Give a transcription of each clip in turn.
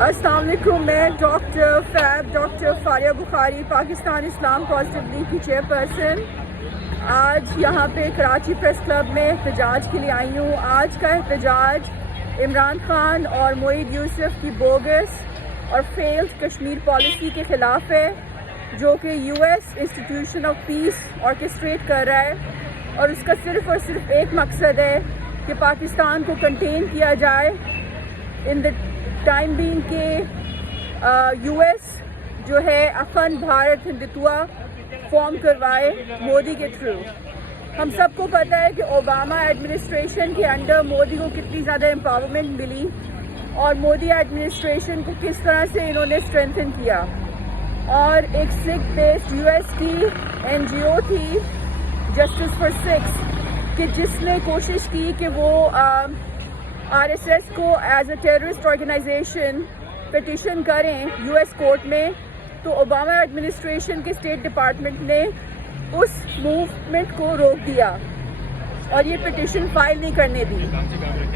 السلام علیکم. میں ڈاکٹر فاریہ بخاری، پاکستان اسلام پازیٹیو لیگ کی چیئرپرسن، آج یہاں پہ کراچی پریس کلب میں احتجاج کے لیے آئی ہوں. آج کا احتجاج عمران خان اور معید یوسف کی بوگس اور فیلڈ کشمیر پالیسی کے خلاف ہے، جو کہ U S institution of peace orchestrate کر رہا ہے، اور اس کا صرف اور صرف ایک مقصد ہے کہ پاکستان کو کنٹین کیا جائے ان دا ٹائم بینگ کے یو ایس جو ہے اخند بھارت ہندتوا فارم کروائے مودی کے تھرو. ہم سب کو پتہ ہے کہ اوباما ایڈمنسٹریشن کے انڈر مودی کو کتنی زیادہ امپاورمنٹ ملی، اور مودی ایڈمنسٹریشن کو کس طرح سے انہوں نے اسٹرینتھن کیا. اور ایک سکھ بیسڈ یو ایس کی این جی او تھی جسٹس فار سکس، کہ جس نے کوشش کی کہ وہ آر ایس ایس کو as a terrorist organization petition کریں یو ایس کورٹ میں، تو اوباما ایڈمنسٹریشن کے اسٹیٹ ڈپارٹمنٹ نے اس موومنٹ کو روک دیا اور یہ پٹیشن فائل نہیں کرنے دی.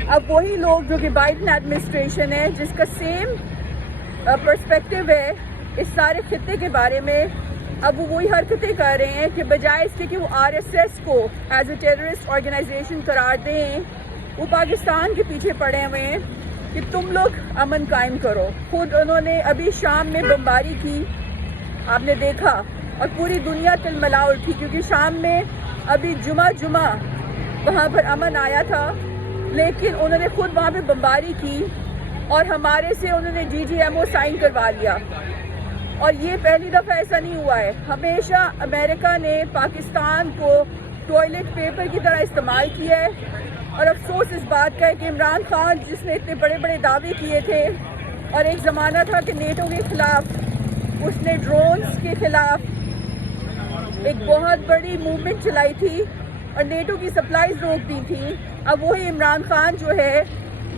اب وہی لوگ جو کہ بائیڈن ایڈمنسٹریشن ہے، جس کا سیم پرسپیکٹو ہے اس سارے خطے کے بارے میں، اب وہ وہی حرکتیں کر رہے ہیں کہ بجائے اس کے کہ وہ آر ایس ایس کو ایز اے ٹیررسٹ آرگنائزیشن قرار دیں، وہ پاکستان کے پیچھے پڑے ہوئے ہیں کہ تم لوگ امن قائم کرو. خود انہوں نے ابھی شام میں بمباری کی، آپ نے دیکھا، اور پوری دنیا تلملا اٹھی، کیونکہ شام میں ابھی جمعہ وہاں پر امن آیا تھا، لیکن انہوں نے خود وہاں پہ بمباری کی اور ہمارے سے انہوں نے جی ایم او سائن کروا لیا. اور یہ پہلی دفعہ ایسا نہیں ہوا ہے. ہمیشہ امریکہ نے پاکستان کو ٹوائلٹ پیپر کی طرح استعمال کیا ہے، اور افسوس اس بات کا ہے کہ عمران خان، جس نے اتنے بڑے بڑے دعوے کیے تھے، اور ایک زمانہ تھا کہ نیٹو کے خلاف اس نے ڈرونز کے خلاف ایک بہت بڑی موومنٹ چلائی تھی اور نیٹو کی سپلائیز روک دی تھی. اب وہی عمران خان جو ہے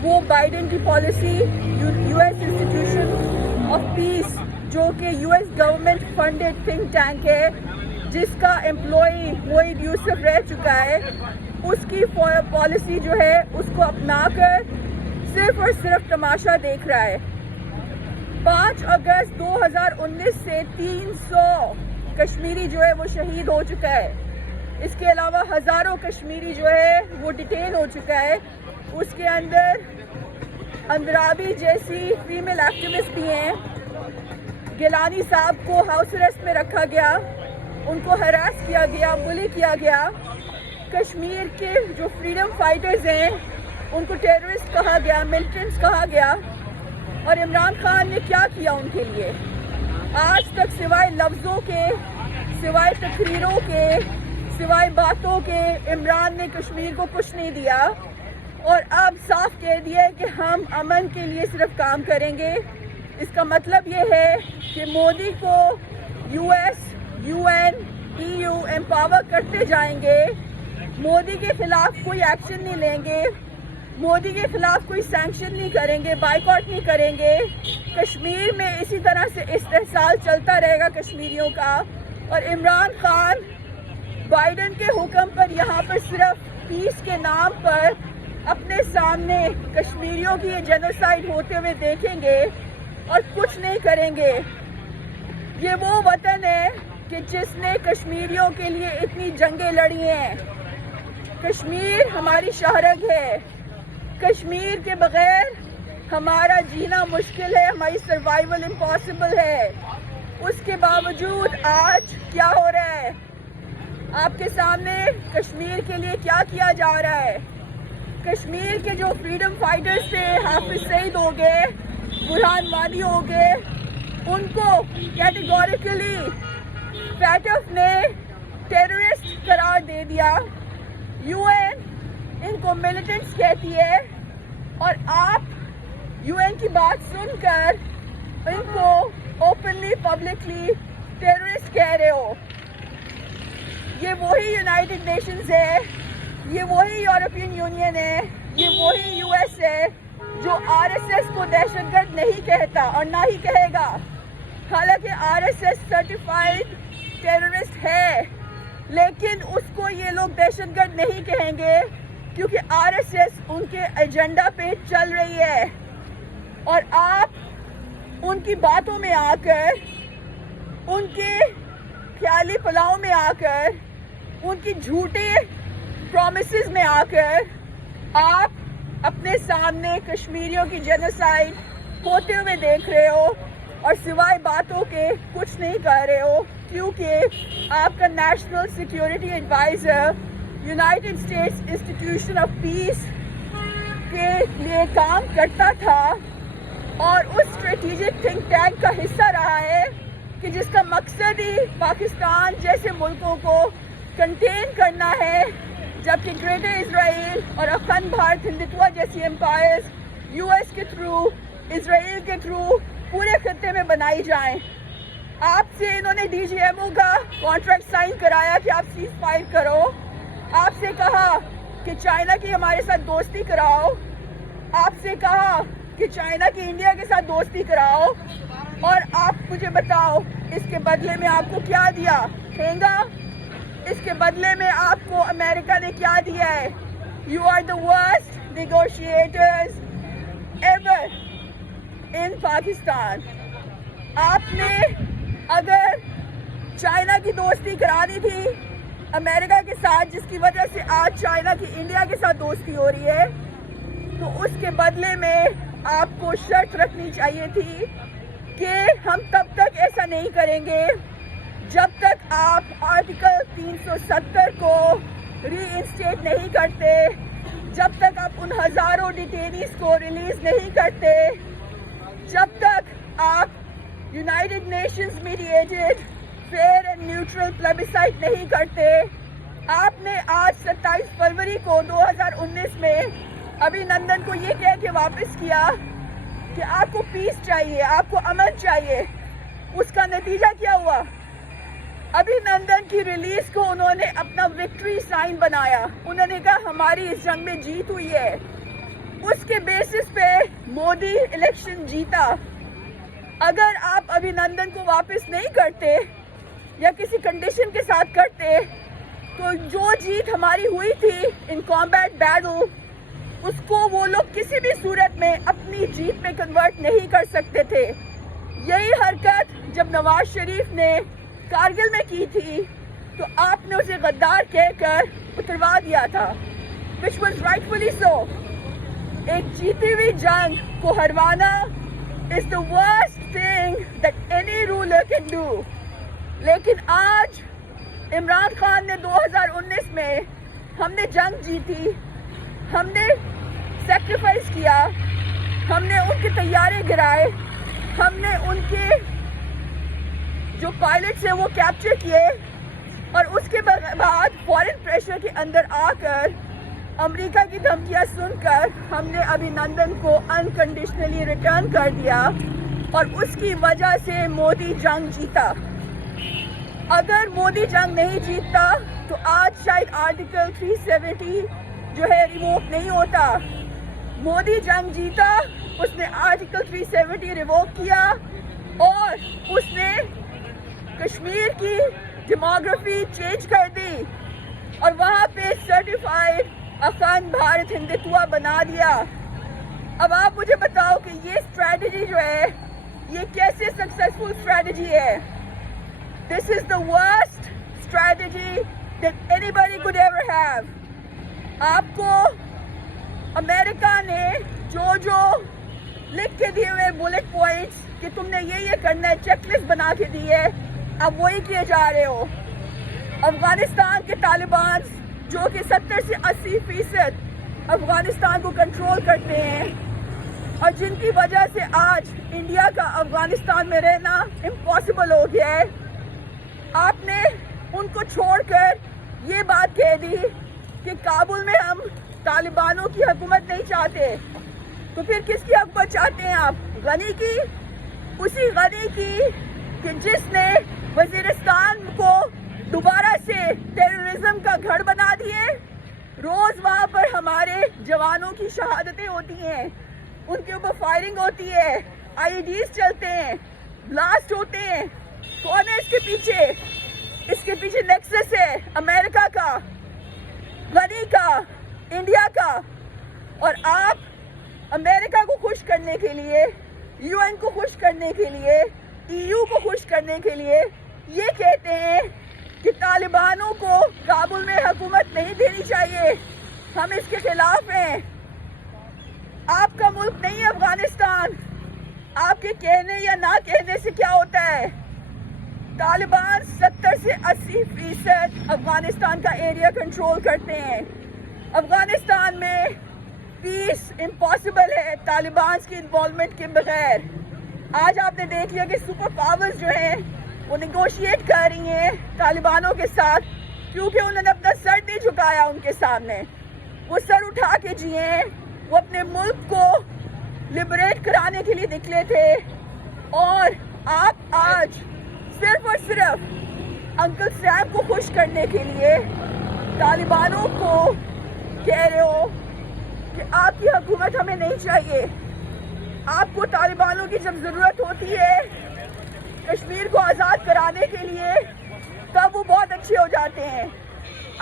وہ بائیڈن کی policy you S institution of پیس، جو کہ U S government funded think tank ہے، جس کا امپلائی معید یوسف رہ چکا ہے، اس کی پالیسی جو ہے اس کو اپنا کر صرف اور صرف تماشا دیکھ رہا ہے. 5 اگست 2019 سے 300 کشمیری جو ہے وہ شہید ہو چکا ہے. اس کے علاوہ ہزاروں کشمیری جو ہے وہ ڈیٹین ہو چکا ہے. اس کے اندر اندرابی جیسی فیمیل ایکٹیوسٹ بھی ہیں. گیلانی صاحب کو ہاؤس اریسٹ میں رکھا گیا، ان کو ہراس کیا گیا، بلی کیا گیا. کشمیر کے جو فریڈم فائٹرز ہیں ان کو ٹیررسٹ کہا گیا، ملیٹنٹس کہا گیا. اور عمران خان نے کیا کیا ان کے لیے؟ آج تک سوائے لفظوں کے، سوائے تقریروں کے، سوائے باتوں کے، عمران نے کشمیر کو کچھ نہیں دیا. اور اب صاف کہہ دیا ہے کہ ہم امن کے لیے صرف کام کریں گے. اس کا مطلب یہ ہے کہ مودی کو U S, U N, E U empower کرتے جائیں گے. مودی کے خلاف کوئی ایکشن نہیں لیں گے، مودی کے خلاف کوئی سینکشن نہیں کریں گے، بائیکاٹ نہیں کریں گے. کشمیر میں اسی طرح سے استحصال چلتا رہے گا کشمیریوں کا. اور عمران خان بائیڈن کے حکم پر یہاں پر صرف پیس کے نام پر اپنے سامنے کشمیریوں کی یہ جینوسائیڈ ہوتے ہوئے دیکھیں گے اور کچھ نہیں کریں گے. یہ وہ وطن ہے کہ جس نے کشمیریوں کے لیے اتنی جنگیں لڑی ہیں. کشمیر ہماری شاہرگ ہے. کشمیر کے بغیر ہمارا جینا مشکل ہے، ہماری سروائیول امپاسبل ہے. اس کے باوجود آج کیا ہو رہا ہے آپ کے سامنے؟ کشمیر کے لیے کیا کیا جا رہا ہے؟ کشمیر کے جو فریڈم فائٹرز تھے، حافظ سعید ہو گئے، برہان وانی ہو گئے، ان کو کیٹیگوریکلی فیٹف نے ٹیررسٹ قرار دے دیا. یو این ان کو ملیٹنٹس کہتی ہے، اور آپ یو این کی بات سن کر ان کو اوپنلی پبلکلی ٹیررسٹ کہہ رہے ہو. یہ وہی یونائٹڈ نیشنز ہے، یہ وہی یورپین یونین ہے، یہ وہی یو ایس ہے جو آر ایس ایس کو دہشت گرد نہیں کہتا اور نہ ہی کہے گا. حالانکہ are S S certified terrorist ہے، لیکن اس کو یہ لوگ دہشت گرد نہیں کہیں گے، کیونکہ آر ایس ایس ان کے ایجنڈا پہ چل رہی ہے. اور آپ ان کی باتوں میں آ کر، ان کے خیالی پلاؤں میں آ کر، ان کی جھوٹے پرومسز میں آ کر آپ اپنے سامنے کشمیریوں کی جینوسائیڈ ہوتے ہوئے دیکھ رہے ہو اور سوائے باتوں کے کچھ نہیں کر رہے ہو، کیونکہ آپ کا national security adviser United States institution of peace کے لیے کام کرتا تھا اور اس اسٹریٹجک تھنک ٹینک کا حصہ رہا ہے کہ جس کا مقصد ہی پاکستان جیسے ملکوں کو کنٹین کرنا ہے، جبکہ گریٹر اسرائیل اور اخند بھارت ہندتوا جیسی امپائرز یو ایس کے تھرو، اسرائیل کے تھرو پورے خطے میں بنائی جائیں۔ آپ سے انہوں نے ڈی جی ایم او کا کانٹریکٹ سائن کرایا کہ آپ سیز فائر کرو، آپ سے کہا کہ چائنا کی ہمارے ساتھ دوستی کراؤ، آپ سے کہا کہ چائنا کی انڈیا کے ساتھ دوستی کراؤ، اور آپ مجھے بتاؤ اس کے بدلے میں آپ کو کیا دیا؟ ٹھینگا؟ اس کے بدلے میں آپ کو امریکہ نے کیا دیا ہے؟ You are the worst negotiators ever in Pakistan. آپ نے اگر چائنا کی دوستی کرانی تھی امریکہ کے ساتھ، جس کی وجہ سے آج چائنا کی انڈیا کے ساتھ دوستی ہو رہی ہے، تو اس کے بدلے میں آپ کو شرط رکھنی چاہیے تھی کہ ہم تب تک ایسا نہیں کریں گے جب تک آپ آرٹیکل 370 کو ری انسٹیٹ نہیں کرتے، جب تک آپ ان ہزاروں ڈیٹینیز کو ریلیز نہیں کرتے، جب تک آپ United Nations mediated fair and neutral plebiscite نہیں کرتے۔ آپ نے آج 27 فروری کو 2019 میں ابھی نندن کو یہ کہہ کے واپس کیا کہ آپ کو پیس چاہیے، آپ کو امن چاہیے۔ اس کا نتیجہ کیا ہوا؟ ابھی نندن کی ریلیز کو انہوں نے اپنا وکٹری سائن بنایا، انہوں نے کہا ہماری اس جنگ میں جیت ہوئی ہے۔ اس کے بیسس پہ مودی الیکشن جیتا۔ اگر آپ ابھی نندن کو واپس نہیں کرتے یا کسی کنڈیشن کے ساتھ کرتے تو جو جیت ہماری ہوئی تھی ان کامبیٹ بیٹل، اس کو وہ لوگ کسی بھی صورت میں اپنی جیت میں کنورٹ نہیں کر سکتے تھے۔ یہی حرکت جب نواز شریف نے کارگل میں کی تھی تو آپ نے اسے غدار کہہ کر اتروا دیا تھا، which was rightfully so۔ ایک جیتی ہوئی جنگ کو ہروانا is the worst thing that any ruler can do۔ لیکن آج عمران خان نے 2019 میں ہم نے جنگ جیتی، ہم نے سیکریفائس کیا، ہم نے ان کے طیارے گرائے، ہم نے ان کے جو پائلٹس ہیں وہ کیپچر کیے، اور اس کے بعد فورن پریشر کے اندر آ کر امریکہ کی دھمکیاں سن کر ہم نے ابھی نندن کو انکنڈیشنلی ریٹرن کر دیا، اور اس کی وجہ سے مودی جنگ جیتا۔ اگر مودی جنگ نہیں جیتتا تو آج شاید آرٹیکل 370 جو ہے ریووک نہیں ہوتا۔ مودی جنگ جیتا، اس نے آرٹیکل 370 ریووک کیا، اور اس نے کشمیر کی ڈیموگرافی چینج کر دی اور وہاں پہ سرٹیفائڈ اخند بھارت ہندتوا بنا دیا۔ اب آپ مجھے بتاؤ کہ یہ اسٹریٹجی جو ہے یہ کیسے سکسیسفل اسٹریٹجی ہے؟ This is the worst strategy that anybody could ever have۔ آپ کو امریکہ نے جو لکھ کے دیے ہوئے بلٹ پوائنٹس کہ تم نے یہ کرنا ہے، چیک لسٹ بنا کے دی ہے، اب وہی کیے جا رہے ہو۔ افغانستان کے طالبان جو کہ 70 سے 80% افغانستان کو کنٹرول کرتے ہیں، اور جن کی وجہ سے آج انڈیا کا افغانستان میں رہنا امپاسبل ہو گیا ہے، آپ نے ان کو چھوڑ کر یہ بات کہہ دی کہ کابل میں ہم طالبانوں کی حکومت نہیں چاہتے، تو پھر کس کی حکومت چاہتے ہیں آپ؟ غنی کی؟ اسی غنی کی کہ جس نے وزیرستان کو دوبارہ سے ٹیررزم کا گھر بنا دیے۔ روز وہاں پر ہمارے جوانوں کی شہادتیں ہوتی ہیں، ان کے اوپر فائرنگ ہوتی ہے، آئی ڈیز چلتے ہیں، بلاسٹ ہوتے ہیں۔ کون ہے اس کے پیچھے؟ اس کے پیچھے نیکسس ہے امریکہ کا، غنی کا، انڈیا کا، اور آپ امریکہ کو خوش کرنے کے لیے UN کو خوش کرنے کے لیے, EU کو خوش کرنے کے لیے یہ کہتے ہیں کہ طالبانوں کو کابل میں حکومت نہیں دینی چاہیے, ہم اس کے خلاف ہیں. آپ کا ملک نہیں ہے افغانستان, آپ کے کہنے یا نہ کہنے سے کیا ہوتا ہے؟ طالبان 70 سے 80% افغانستان کا ایریا کنٹرول کرتے ہیں. افغانستان میں پیس امپاسبل ہے طالبان کی انوالومنٹ کے بغیر. آج آپ نے دیکھ لیا کہ سپر پاورز جو ہیں وہ نیگوشیٹ کر رہی ہیں طالبانوں کے ساتھ, کیونکہ انہوں نے اپنا سر نہیں جھکایا ان کے سامنے. وہ سر اٹھا کے جیے ہیں, وہ اپنے ملک کو لبریٹ کرانے کے لیے نکلے تھے, اور آپ آج صرف اور صرف انکل سیم کو خوش کرنے کے لیے طالبانوں کو کہہ رہے ہو کہ آپ کی حکومت ہمیں نہیں چاہیے. آپ کو طالبانوں کی جب ضرورت ہوتی ہے کشمیر کو آزاد کرانے کے لیے تب وہ بہت اچھے ہو جاتے ہیں.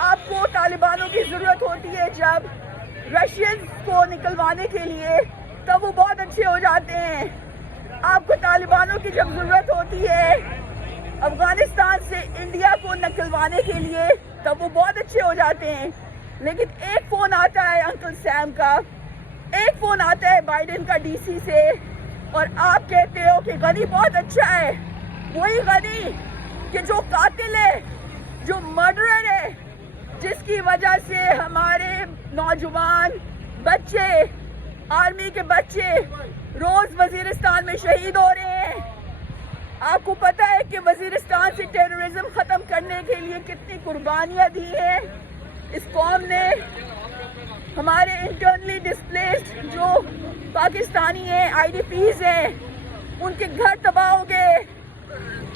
آپ کو طالبانوں کی ضرورت ہوتی ہے جب رشین کو نکلوانے کے لیے تب وہ بہت اچھے ہو جاتے ہیں. آپ کو طالبانوں کی جب ضرورت ہوتی ہے افغانستان سے انڈیا کو نکلوانے کے لیے تب وہ بہت اچھے ہو جاتے ہیں. لیکن ایک فون آتا ہے انکل سیم کا, ایک فون آتا ہے بائیڈن کا ڈی سی سے, اور آپ کہتے ہو کہ غنی بہت اچھا ہے. وہی غنی کہ جو قاتل ہے, جو مرڈرر ہے, جس کی وجہ سے ہمارے نوجوان بچے, آرمی کے بچے روز وزیرستان میں شہید ہو رہے ہیں. آپ کو پتہ ہے کہ وزیرستان سے ٹیررزم ختم کرنے کے لیے کتنی قربانیاں دی ہیں اس قوم نے. ہمارے انٹرنلی ڈسپلیسڈ جو پاکستانی ہیں, آئی ڈی پیز ہیں, ان کے گھر تباہ ہو گئے.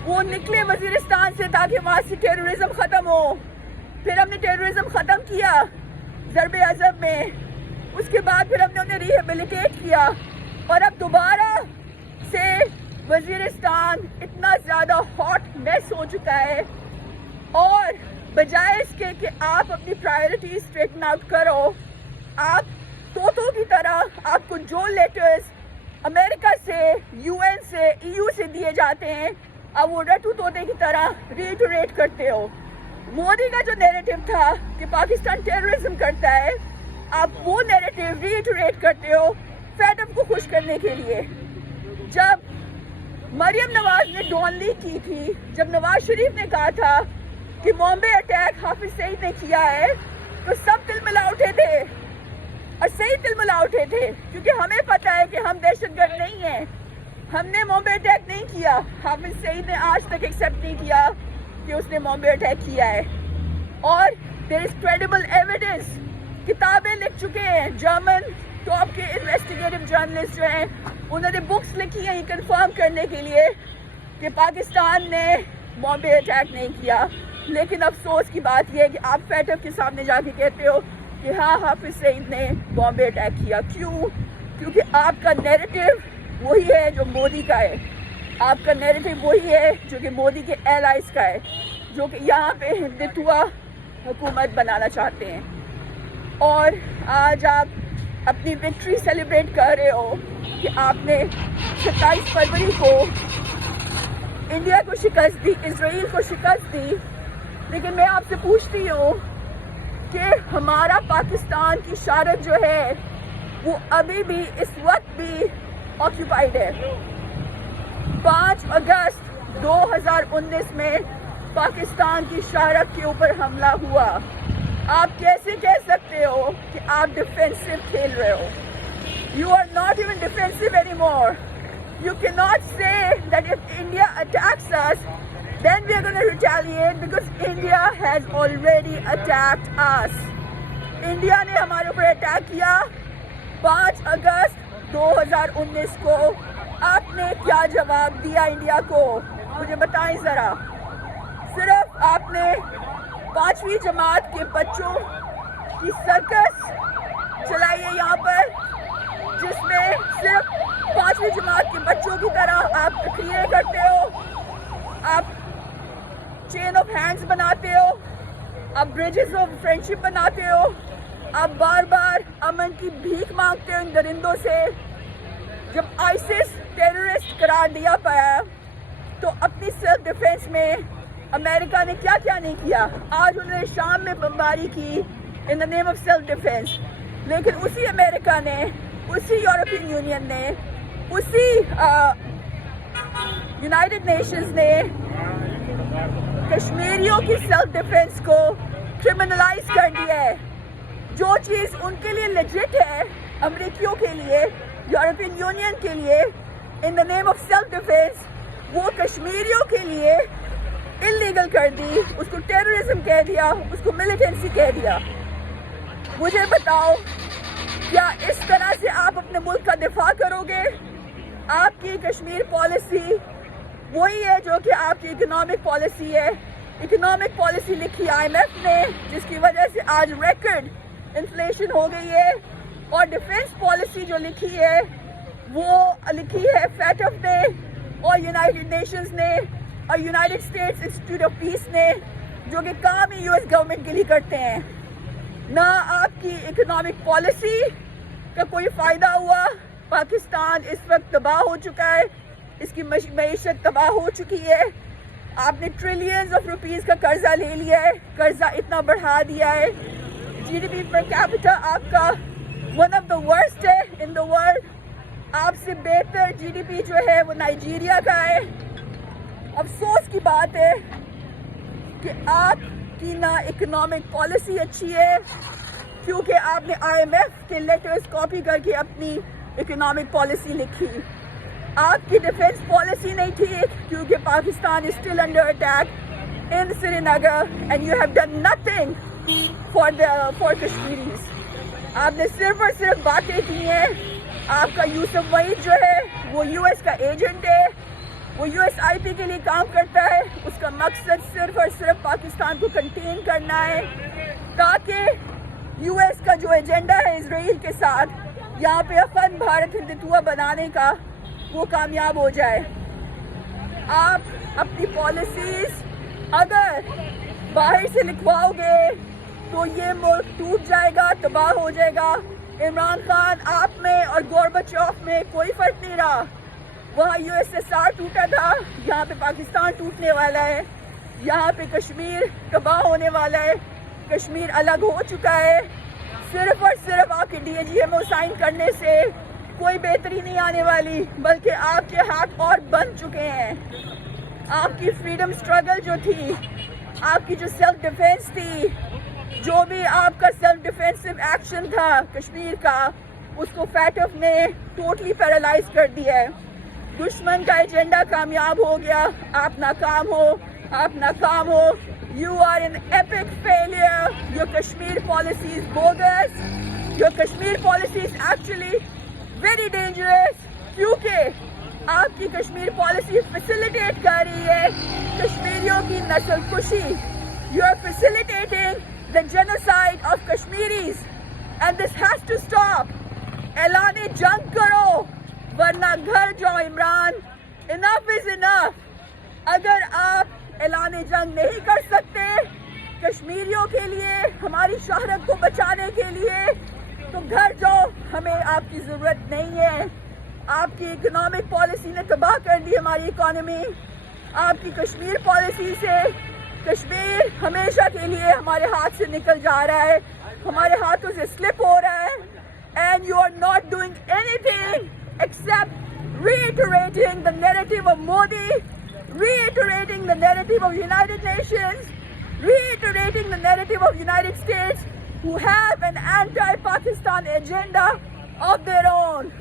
وہ نکلے وزیرستان سے تاکہ وہاں سے ٹیررزم ختم ہو. پھر ہم نے ٹیررزم ختم کیا ضرب عضب میں, اس کے بعد پھر ہم نے انہیں ریہیبلیٹیٹ کیا, اور اب دوبارہ سے وزیرستان اتنا زیادہ ہاٹ میس ہو چکا ہے. اور بجائے اس کے کہ آپ اپنی پرائیورٹیز اسٹریٹن آؤٹ کرو, آپ طوطوں کی طرح آپ کو جو لیٹرز امریکہ سے, UN سے, EU سے دیے جاتے ہیں اب وہ رٹو طوطے کی طرح ریٹریٹ کرتے ہو. مودی کا جو نیریٹو تھا کہ پاکستان ٹیررزم کرتا ہے, آپ وہ نیریٹو ریٹریٹ کرتے ہو فیڈم کو خوش کرنے کے لیے. جب مریم نواز نے ڈون لیگ کی تھی, جب نواز شریف نے کہا تھا کہ بامبے اٹیک حافظ سعید نے کیا ہے, تو سب تلملا اٹھے تھے, اور صحیح تلملا اٹھے تھے, کیونکہ ہمیں پتہ ہے کہ ہم دہشت گرد نہیں ہیں. ہم نے بامبے اٹیک نہیں کیا. حافظ سعید نے آج تک ایکسیپٹ نہیں کیا کہ اس نے بامبے اٹیک کیا ہے. اور دیر از کریڈیبل ایویڈنس, کتابیں لکھ چکے ہیں جرمن ٹاپ کے انویسٹیگیٹو جرنلسٹ جو ہیں, انہوں نے بکس لکھی ہیں یہ کنفرم کرنے کے لیے کہ پاکستان نے بامبے اٹیک نہیں کیا. لیکن افسوس کی بات یہ ہے کہ آپ فیٹف کے سامنے جا کے کہتے ہو کہ ہاں حافظ سعید نے بامبے اٹیک کیا. کیوں؟ کیونکہ آپ کا نیریٹو وہی ہے جو مودی کا ہے. آپ کا نیریٹو وہی ہے جو کہ مودی کے ایلائز کا ہے, جو کہ یہاں پہ ہندوتوا حکومت بنانا چاہتے ہیں. اور آج آپ اپنی وکٹری سیلیبریٹ کر رہے ہو کہ آپ نے 27 فروری کو انڈیا کو شکست دی, اسرائیل کو شکست دی. لیکن میں آپ سے پوچھتی ہوں کہ ہمارا پاکستان کی شارت جو ہے وہ ابھی بھی اس وقت بھی آکیوپائڈ ہے. 5 اگست 2019 میں پاکستان کی شارت کے اوپر حملہ ہوا. آپ کیسے کہہ سکتے ہو کہ آپ ڈیفینسو کھیل رہے ہو؟ You are not even defensive anymore. You cannot say that if India attacks us, then we are going to retaliate because India has already attacked us. India نے ہمارے اوپر اٹیک کیا 5 اگست 2019 کو. آپ نے کیا جواب دیا انڈیا کو؟ مجھے بتائیں ذرا. صرف آپ نے 5ویں جماعت کے بچوں کی سرکس چلائی ہے یہاں پر, جس میں صرف 5ویں جماعت کے بچوں کی طرح آپ تقریریں کرتے ہو, آپ چین آف ہینڈز بناتے ہو, آپ بریجز آف فرینڈشپ بناتے ہو, آپ بار بار امن کی بھیک مانگتے ہو ان درندوں سے. جب آئسس قرار دیا پایا تو اپنی سیلف ڈیفینس میں امریکہ نے کیا کیا نہیں کیا. آج انہوں نے شام میں بمباری کی ان دا نیم آف سیلف ڈیفینس، لیکن اسی امریکہ نے، اسی یورپین یونین نے، اسی یونائٹڈ نیشنز نے کشمیریوں کی سیلف ڈیفینس کو کرمنلائز کر دیا ہے. جو چیز ان کے لیے لیجٹ ہے، امریکیوں کے لیے، یورپین یونین کے لیے ان دا نیم آف سیلف ڈیفینس، وہ کشمیریوں کے لیے انلیگل کر دی، اس کو ٹیررزم کہہ دیا، اس کو ملیٹنسی کہہ دیا. مجھے بتاؤ، کیا اس طرح سے آپ اپنے ملک کا دفاع کرو گے؟ آپ کی کشمیر پالیسی وہی ہے جو کہ آپ کی اکنامک پالیسی ہے. اکنامک پالیسی لکھی IMF نے، جس کی وجہ سے آج ریکارڈ انفلیشن ہو گئی ہے، اور ڈیفنس پالیسی جو لکھی ہے وہ لکھی ہے FATF نے اور یونائٹڈ نیشنز نے اور United States institute of peace نے، جو کہ کام ہی US گورنمنٹ کے لیے کرتے ہیں. نہ آپ کی اکنامک پالیسی کا کوئی فائدہ ہوا. پاکستان اس وقت تباہ ہو چکا ہے، اس کی معیشت تباہ ہو چکی ہے. آپ نے ٹریلینز آف روپیز کا قرضہ لے لیا ہے، قرضہ اتنا بڑھا دیا ہے. GDP پر کیپٹا آپ کا ون آف دا ورسٹ ہے ان دا ورلڈ. آپ سے بہتر GDP جو ہے وہ نائجیریا کا ہے. افسوس کی بات ہے کہ آپ کی نہ اکنامک پالیسی اچھی ہے، کیونکہ آپ نے IMF کے لیٹرز کاپی کر کے اپنی اکنامک پالیسی لکھی. آپ کی ڈیفنس پالیسی نہیں ٹھیک، کیونکہ Pakistan is still under attack in Srinagar and you have done nothing for Kashmiris. آپ نے صرف اور صرف باتیں کی ہیں. آپ کا یوسف وحید جو ہے وہ US کا ایجنٹ ہے، وہ USIP کے لیے کام کرتا ہے. اس کا مقصد صرف اور صرف پاکستان کو کنٹین کرنا ہے، تاکہ US کا جو ایجنڈا ہے اسرائیل کے ساتھ یہاں پہ اخند بھارت ہندوتوا بنانے کا، وہ کامیاب ہو جائے. آپ اپنی پالیسیز اگر باہر سے لکھواؤ گے تو یہ ملک ٹوٹ جائے گا، تباہ ہو جائے گا. عمران خان آپ میں اور گورباچوف میں کوئی فرق نہیں رہا. وہاں USSR ٹوٹا تھا، یہاں پہ پاکستان ٹوٹنے والا ہے. یہاں پہ کشمیر تباہ ہونے والا ہے. کشمیر الگ ہو چکا ہے. صرف اور صرف آپ کے DAGMO سائن کرنے سے کوئی بہتری نہیں آنے والی، بلکہ آپ کے ہاتھ اور بند چکے ہیں. آپ کی فریڈم سٹرگل جو تھی، آپ کی جو سیلف ڈیفینس تھی، جو بھی آپ کا سیلف ڈیفینسو ایکشن تھا کشمیر کا، اس کو FATF نے ٹوٹلی پیرالائز کر دیا ہے. دشمن کا ایجنڈا کامیاب ہو گیا، آپ ناکام ہو، آپ ناکام ہو. You are an epic failure. Your Kashmir policy is bogus. Your Kashmir policy is actually very dangerous. کیونکہ آپ کی کشمیر پالیسی فیسیلیٹیٹ کر رہی ہے کشمیریوں کی نسل کشی. You are facilitating the genocide of Kashmiris and this has to stop. اعلان جنگ کرو ورنہ گھر جاؤ عمران. Enough is enough. اگر آپ اعلان جنگ نہیں کر سکتے کشمیریوں کے لیے، ہماری شہرت کو بچانے کے لیے، تو گھر جاؤ. ہمیں آپ کی ضرورت نہیں ہے. آپ کی اکنامک پالیسی نے تباہ کر دی ہماری اکانومی. آپ کی کشمیر پالیسی سے کشمیر ہمیشہ کے لیے ہمارے ہاتھ سے نکل جا رہا ہے، ہمارے ہاتھوں سے سلپ ہو رہا ہے. And you are not doing anything except reiterating the narrative of Modi, reiterating the narrative of United Nations, reiterating the narrative of United States, who have an anti-Pakistan agenda of their own.